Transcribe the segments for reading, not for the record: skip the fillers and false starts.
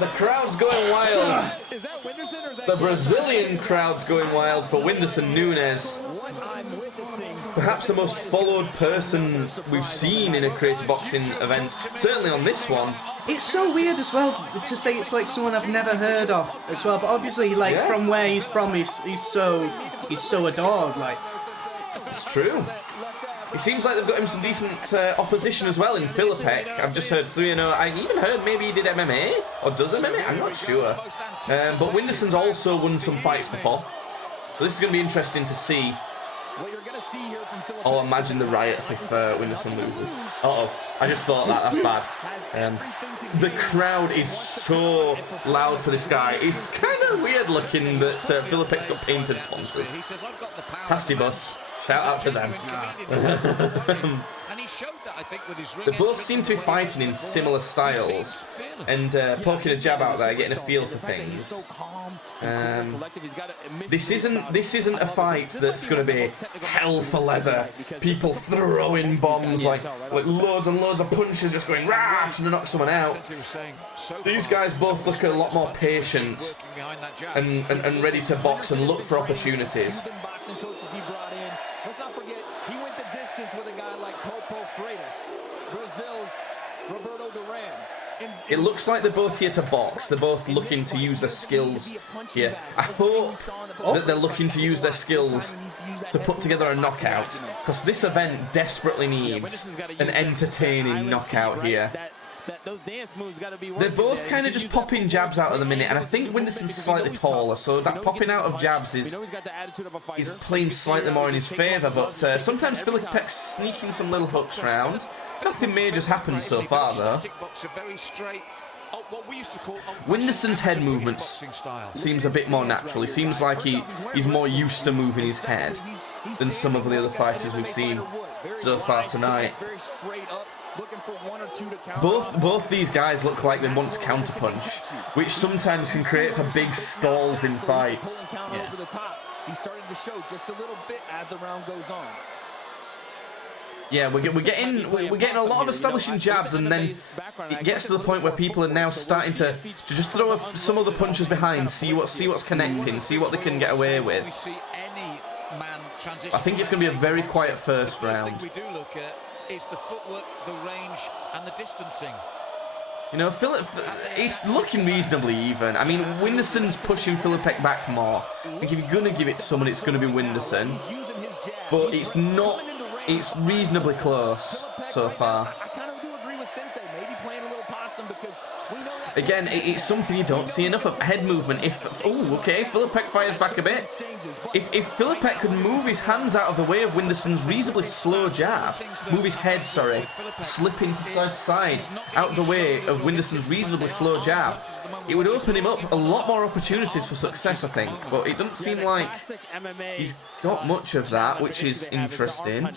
The crowd's going wild. The Brazilian crowd's going wild for WHINDERSSON NUNES. Perhaps the most followed person we've seen in a creative boxing event, certainly on this one. It's so weird as well to say it's like someone I've never heard of as well, but obviously like from where he's from, he's so adored. Like, it's true. It seems like they've got him some decent opposition as well in FILIPEK. I've just heard 3-0. I even heard maybe he did MMA or does MMA. I'm not sure. But WHINDERSSON's also won some fights before, so this is going to be interesting to see. Oh, imagine the riots if WHINDERSSON loses. Uh-oh, I just thought that's bad. The crowd is so loud for this guy. It's kind of weird looking that FILIPEK's got painted sponsors. Passy Bus, shout out to them. They both seem to be fighting in similar styles and poking a jab out there, getting a feel for things. This isn't a fight that's going to be hell for leather. People throwing bombs like loads and loads of punches just going rah to knock someone out. These guys both look a lot more patient and ready to box and look for opportunities. Let's not forget, he went the distance with a guy like Brazil's Roberto Duran. It looks like they're both here to box. They're both looking to use their skills here. I hope that they're looking to use their skills to put together a knockout, because this event desperately needs an entertaining knockout here. They're both kind of just popping jabs out at the minute, and I think WHINDERSSON's slightly taller, so that popping out of jabs is playing slightly more in his favour, but sometimes FILIPEK's sneaking some little hooks round. Nothing major's happened so far, though. WHINDERSSON's head movements seems a bit more natural. He seems like he's more used to moving his head than some of the other fighters we've seen so far tonight. Both these guys look like they want to counterpunch, which sometimes can create for big stalls in fights. He started to show just a little bit as the round goes on. Yeah, we're getting a lot of establishing jabs, and then it gets to the point where people are now starting to just throw some of the punches behind, see what's connecting, see what they can get away with. I think it's going to be a very quiet first round. Is the footwork, the range, and the distancing. You know, it's looking reasonably even. I mean, WHINDERSSON's pushing FILIPEK back more. Like, if you're going to give it to someone, it's going to be WHINDERSSON. But it's not. It's reasonably close so far. Again, it's something you don't see enough of. Head movement. FILIPEK fires back a bit. If FILIPEK could move his hands out of the way of WHINDERSSON's reasonably slow jab, move his head, sorry, slipping to side to side, out of the way of WHINDERSSON's reasonably slow jab, it would open him up a lot more opportunities for success, I think. But it doesn't seem like he's got much of that, which is interesting.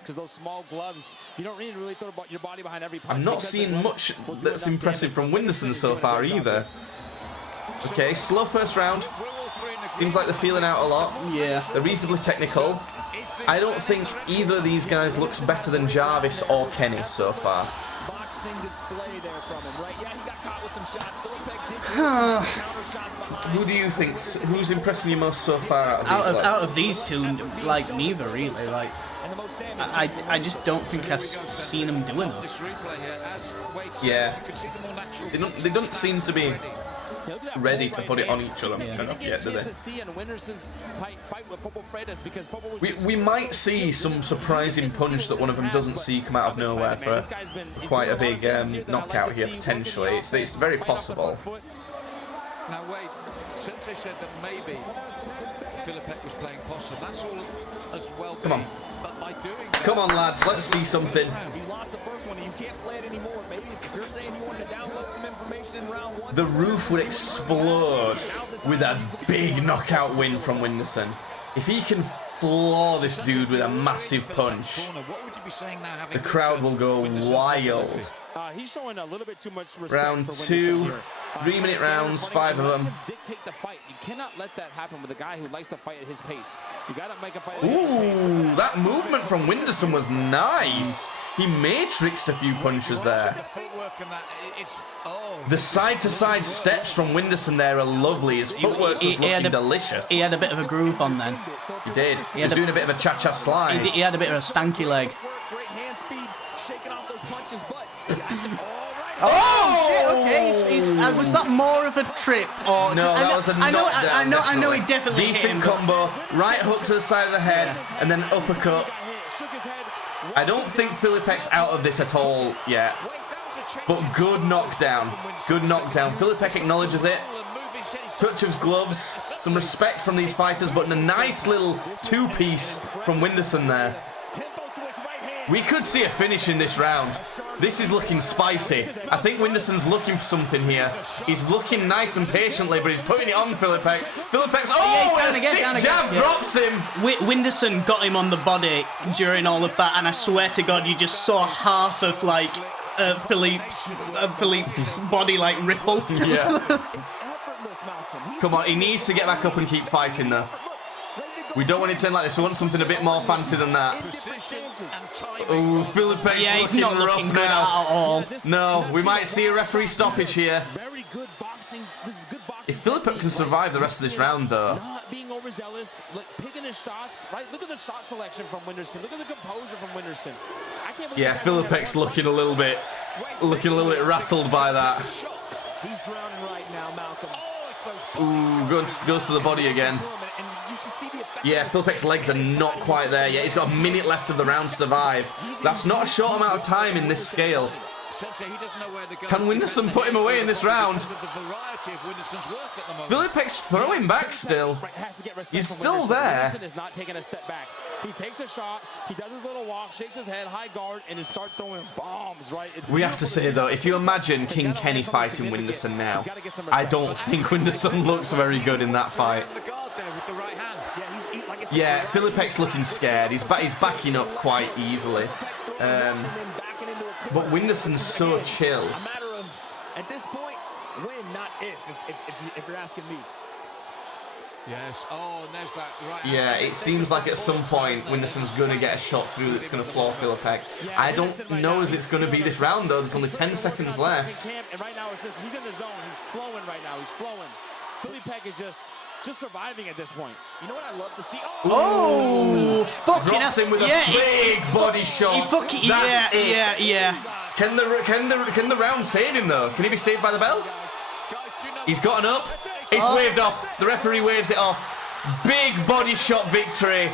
I'm not seeing much that's impressive from WHINDERSSON so far either. Okay, slow first round. Seems like they're feeling out a lot. Yeah. They're reasonably technical. I don't think either of these guys looks better than Jarvis or Kenny so far. Who do you think? Who's impressing you most so far out of these two? Like, neither really. Like, I just don't think I've seen them do enough. Yeah, they don't seem to be ready to put it on each other enough yet, do they? We might see some surprising punch that one of them doesn't see come out of nowhere for quite a big knockout here, potentially. It's very possible. Now wait, since they said that maybe FILIPEK was playing possum, that's all as well. Come on. But by doing that, come on, lads, let's see something. You lost the first one, you can't play it anymore. Maybe if you're saying you want to download some information in round one, the roof would explode with a big knockout win from WHINDERSSON. If he can floor this dude with a massive punch, the crowd will go wild. he's showing a little bit too much respect round for two. here. 3-minute rounds, 5 of them. Dictate the fight. You cannot let that happen with a guy who likes to fight at his pace. You got to make a fight. Ooh, that movement from WHINDERSSON was nice. He matrixed a few punches there. The side-to-side steps from WHINDERSSON there are lovely. His footwork was looking delicious. He had a bit of a groove on then. He did. He was doing a bit of a cha-cha slide. He had a bit of a stanky leg. Great hand speed, shaking off those punches, but oh shit! Okay, was that more of a trip or no? That was a knockdown. I know. He definitely decent combo. Right hook to the side of the head, and then uppercut. I don't think FILIPEK's out of this at all yet, but good knockdown. Good knockdown. FILIPEK acknowledges it. Touch of gloves. Some respect from these fighters, but a nice little two-piece from WHINDERSSON there. We could see a finish in this round. This is looking spicy. I think WHINDERSSON's looking for something here. He's looking nice and patiently, but he's putting it on FILIPEK. FILIPEK's a stick jab drops him. WHINDERSSON got him on the body during all of that, and I swear to God, you just saw half of like Philippe's body like ripple. Yeah. Come on, he needs to get back up and keep fighting though. We don't want it to turn like this. We want something a bit more fancy than that. Oh, FILIPEK's not looking good at all. No, we might see a referee stoppage here. If FILIPEK can survive the rest of this round, though. Not being overzealous, picking his shots, right? Look at the shot selection from WHINDERSSON. Look at the composure from WHINDERSSON. Yeah, FILIPEK's looking a little bit rattled by that. He's drowning right now, Malcolm. Ooh, goes to the body again. Yeah, FILIPEK's legs are not quite there yet. He's got a minute left of the round to survive. That's not a short amount of time in this scale. Can WHINDERSSON put him away in this round? FILIPEK's throwing back still. He's still there. Is not taking a step back. He takes a shot, he does his little walk, shakes his head, high guard, and he starts throwing bombs, right? We have to say, though, if you imagine King Kenny fighting WHINDERSSON now, I don't think WHINDERSSON looks very good in that fight. Yeah, FILIPEK's looking scared. He's backing up quite easily. But WHINDERSSON's so chill. A matter of, at this point, when, not if you're asking me. Yes. Oh, there's that right. Yeah, it seems like at some point WHINDERSSON's going to get a shot through that's going to floor FILIPEK. I don't know if it's going to be this round, though. There's only 10 seconds left. And right now, it's just, he's in the zone. He's flowing right now. He's flowing. FILIPEK is just surviving at this point. You know what I love to see? Oh, fucking drops him with a big body shot. Yeah. Can the round save him though? Can he be saved by the bell? He's gotten up. It's waved off. The referee waves it off. Big body shot victory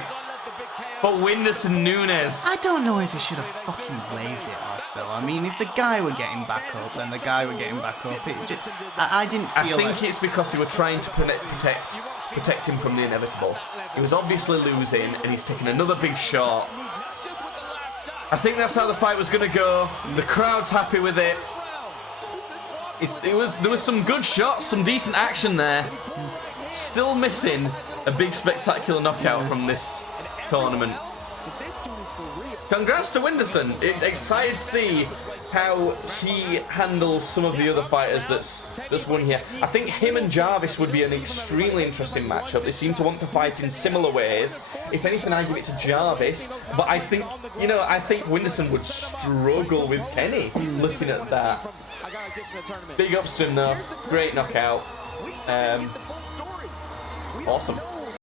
for WHINDERSSON NUNES. I don't know if he should have fucking waved it off though. I mean, if the guy were getting back up, then the guy were getting back up. It just, I didn't feel. I think it's because they were trying to protect him from the inevitable. He was obviously losing, and he's taking another big shot. I think that's how the fight was going to go. The crowd's happy with it. There was some good shots, some decent action there. Still missing a big spectacular knockout from this tournament. Congrats to WHINDERSSON. It's excited to see how he handles some of the other fighters that's won here. I think him and Jarvis would be an extremely interesting matchup. They seem to want to fight in similar ways. If anything, I give it to Jarvis, but I think WHINDERSSON would struggle with Kenny looking at that. Big ups to him though. Great knockout. Awesome.